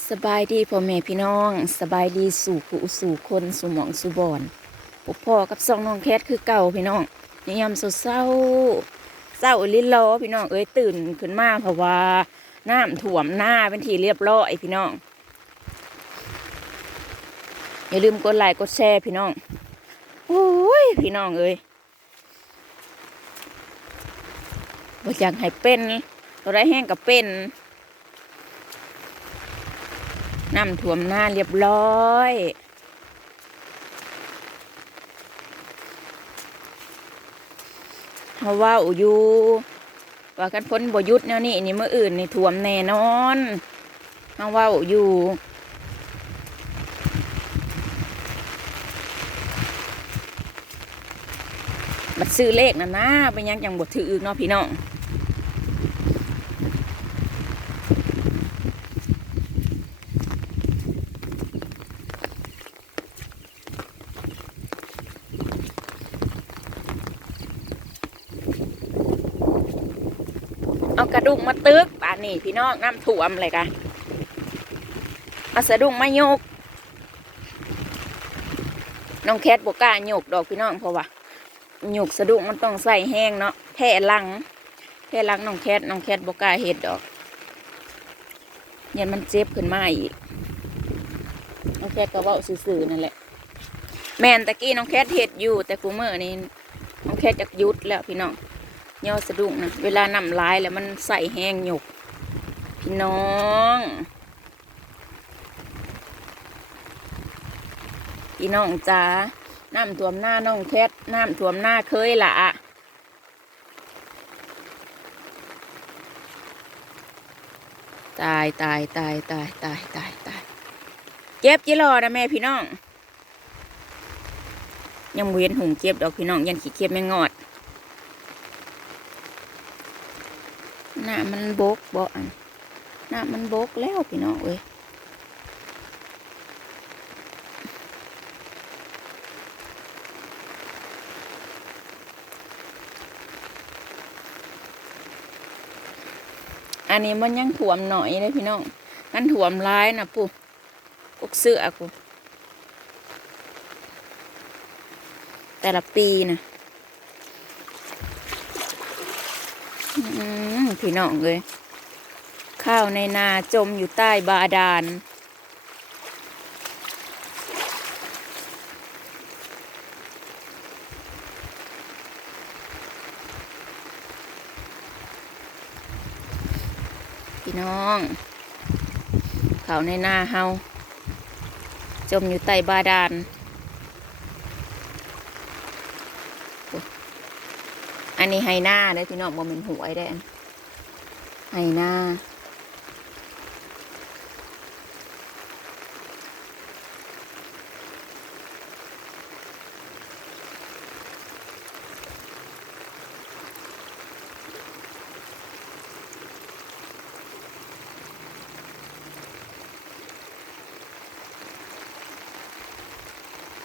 สบายดีพ่อแม่พี่น้อง สบายดีสู่ผู้สู่คนสู่หมองสู่บอนพวกพ่อกับสองน้องแคทคือเก่าพี่น้องนิยามสดเศร้าเศร้าลิ้นล้อพี่น้องเอ้ยตื่นขึ้นมาเพราะว่าน้ำท่วมหน้าเป็นทีเรียบร้อยพี่น้อง อย่าลืมกดไลค์กดแชร์พี่น้องโอ้ยพี่น้องเอ้ยบ่อยากให้เป็นตัวได้แห้งกับเป็น น้ำท่วมหน้าเรียบร้อย เพราะว่าอยู่ว่ากันพ้นบ่ยุดแนวนี้นี่เมื่ออื่นนี่ท่วมแน่นอนเพราะว่าอยู่บัดซื้อเลขนะนะเป็นยังจังบทถืออีกเนาะพี่น้อง กระดุงมาตึกป่านนี่พี่น้องน้ำท่วมเลยกะเอาสะดุ้งมาโยก น้องแคทบกล้าโยกดอกพี่น้องเพราะว่าโยกสะดุ้งมันต้องใส่แห้งเนาะแผ่ลังแผ่ลังน้องแคทน้องแคทบกล้าเห็ดดอกยันมันเจ็บขึ้นมาอีกน้องแคทก็ว่าซื่อๆนั่นแหละ แมนตะกี้น้องแคทเห็ดอยู่ แต่กูเมื่อนี้น้องแคทจะยุดแล้วพี่น้อง ย่อสะดุ้งนะเวลานำลายแล้วมันใส่แห้งหยกพี่น้องพี่น้องจ้าน้ำท่วมหน้าน้องแคทน้ำท่วมหน้าเคยละตายตายตายตายตายตายตายเจ็บจิรอนะแม่พี่น้อง ยังเวียนหุงเจ็บดอกพี่น้องยันขี้เกียจไม่งอด หน้ามันบกบ่อันหน้ามันบกแล้วพี่น้องเอ้ยอันนี้มันยังถ่วมหน่อยเลยพี่น้อง มันถ่วมร้ายนะปุ๊กกเสื้อกูแต่ละปีนะ อืม พี่น้องเลยข้าวในนาจมอยู่ใต้บาดาลพี่น้องข้าวในนาเฮาจมอยู่ใต้บาดาล อันนี้ไฮหน้าได้พี่น้องบ่เป็นหวยได้ไฮหน้า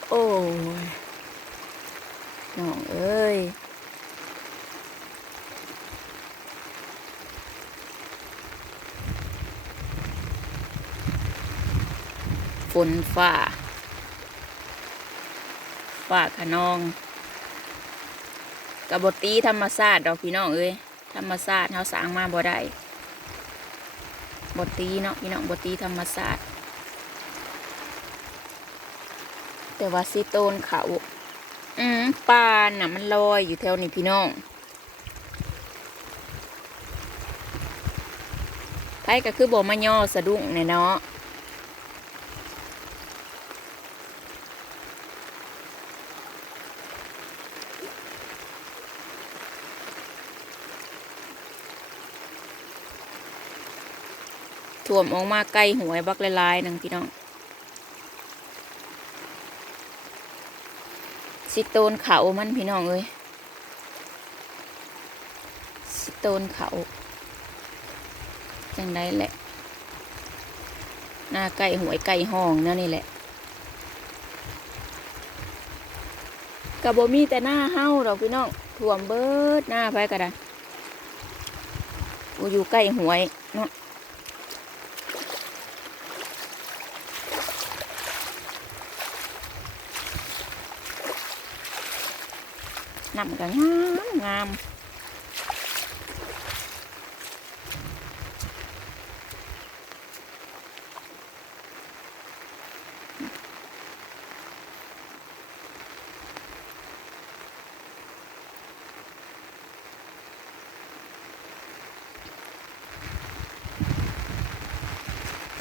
โอ้ยน้องเอ้ย ฝ นฝ่าฝ่าขนองกับบตีธรรมศาสตร์ดอกพี่น้องเอ้ยธรรมศาสตร์เขาสางมาบ่ได้บตีเนาะพี่น้องบตีธรรมศาสตร์แต่ว่าซีโตนเขาอืมปานน่ะมันลอยอยู่แถวนี้พี่น้องไผก็คือบ่มาย่อสะดุ้งเนี่ยเนาะ ถ่วมออกมาใกล้หวยบักลายๆหนึ่งพี่น้องสิโตนเขามันพี่น้องเอ้ยสิโตนเขาจังได้แหละ หน้าไก่หวยไก่ห้องนั่นนี่แหละกะบมีแต่หน้าเฮ้าดอกพี่น้องถ่วมเบิดหน้าไปกระดาอยู่ใกล้หวยเนาะ น้ำก็งามงาม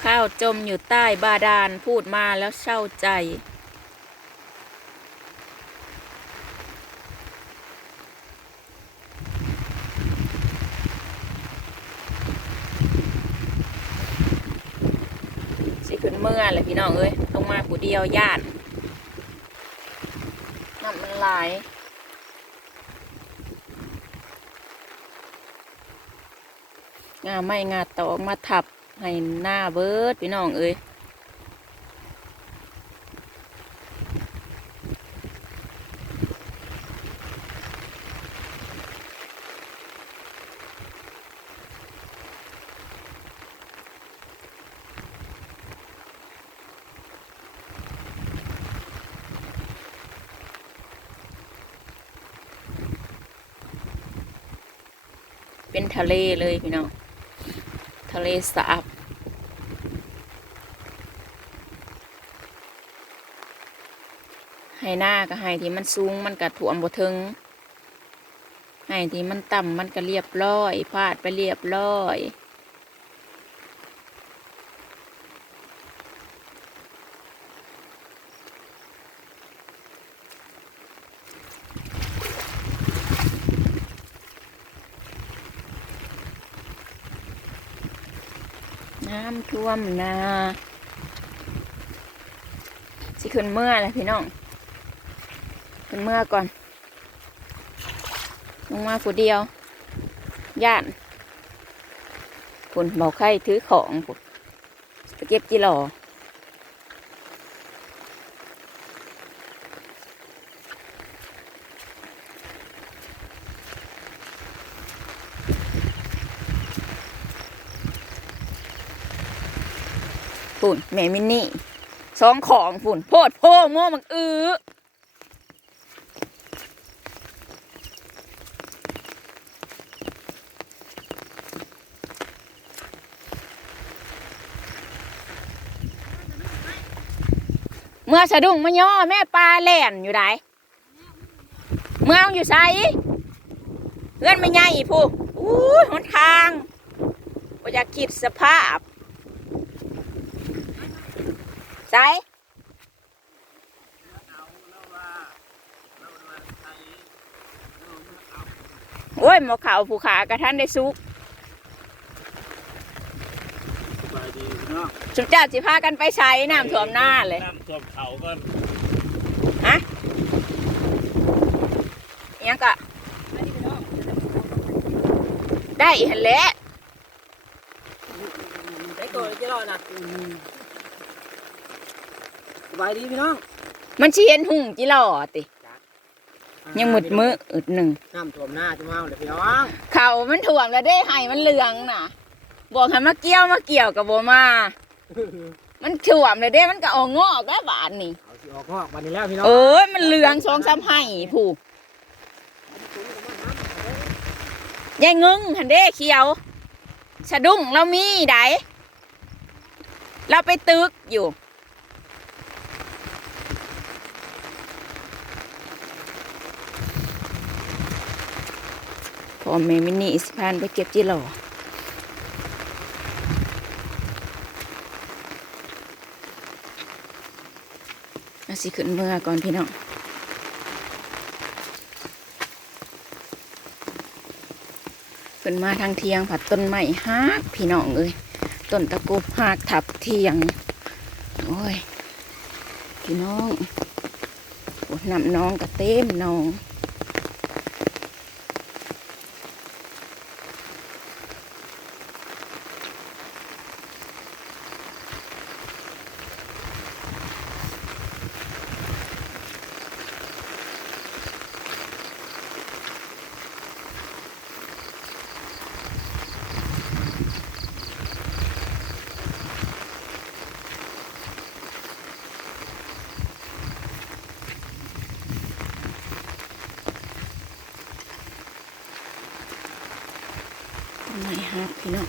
ข้าวจมอยู่ใต้บาดาลพูดมาแล้วเศร้าใจ เมื่อเลยพี่น้องเอ้ยลงมาผู้เดียวญาติน้ำมันไหลงาไม่งาตอกมาทับให้หน้าเบิดพี่น้องเอ้ย เป็นทะเลเลยพี่น้อง ทะเลสาบไห้หน้าก็ให้ที่มันสูงมันก็ถ่วมบ่ถึงไห้ที่มันต่ำมันก็เรียบร้อยพาดไปเรียบร้อย น้ำท่วมนาสิขึ้นเมื่อเลยพี่น้องขึ้นเมื่อก่อนลงมาผู้เดียวย่านผุนเบาไข่ถือของผุนไปเก็บจิหลอ ฝุ่นแม่มินนี่สองของฝุ่นโพดโพโม่มังอื้อเมื่อสะดุ้งมาย่อแม่ปลาแล่นอยู่ไหนเมื่ออยู่ไสเพื่อนไม่ใหญ่ผู้อู้หนทางก็อยากคิดสภาพ ไสโอ้ยหมอขาวผู้ขากระทันได้สุกสบายดีพี่น้องสุดเจ้าสิพากันไปใช้น้ำท่วมหน้าเลย น้ำท่วมเขาก่อนฮะอิหยังก็ได้อีหันแหละได้ตัวจะรอดนะส บายดีพี่น้องมันชีเห็นหุ่งจิหล่อติ ยังหมดมืออึดหนึ่ง น้ำท่วมหน้าจุ่มเอาเลยพี่น้องเขามันถ่วมแล้วได้ไห้มันเหลืองน่ะ บอกให้มาเกี่ยวมาเกี่ยวกับโบมา มันถ่วมเลยเด้ มันก็ออกงอกแล้วบานนี่ เอาสิออกงอกวันนี้แล้วพี่น้องเอ้ยมันเหลืองสองสามไห้ผู้ยายงึงหันเด้เขียว สะดุ้งเรามีไดเราไปตึกอยู่ พอแม่มินี่สิพานไปเก็บจิหล่อสิขึ้นเมื่อก่อนพี่น้องขึ้นมาทางเทียงผัดต้นไม้ฮักพี่น้องเอ้ยต้นตะกุบหักทับเทียง โอ้ย พี่น้องน้ำน้องกระเต็มน้อง ไม่ฮักพี่น้อง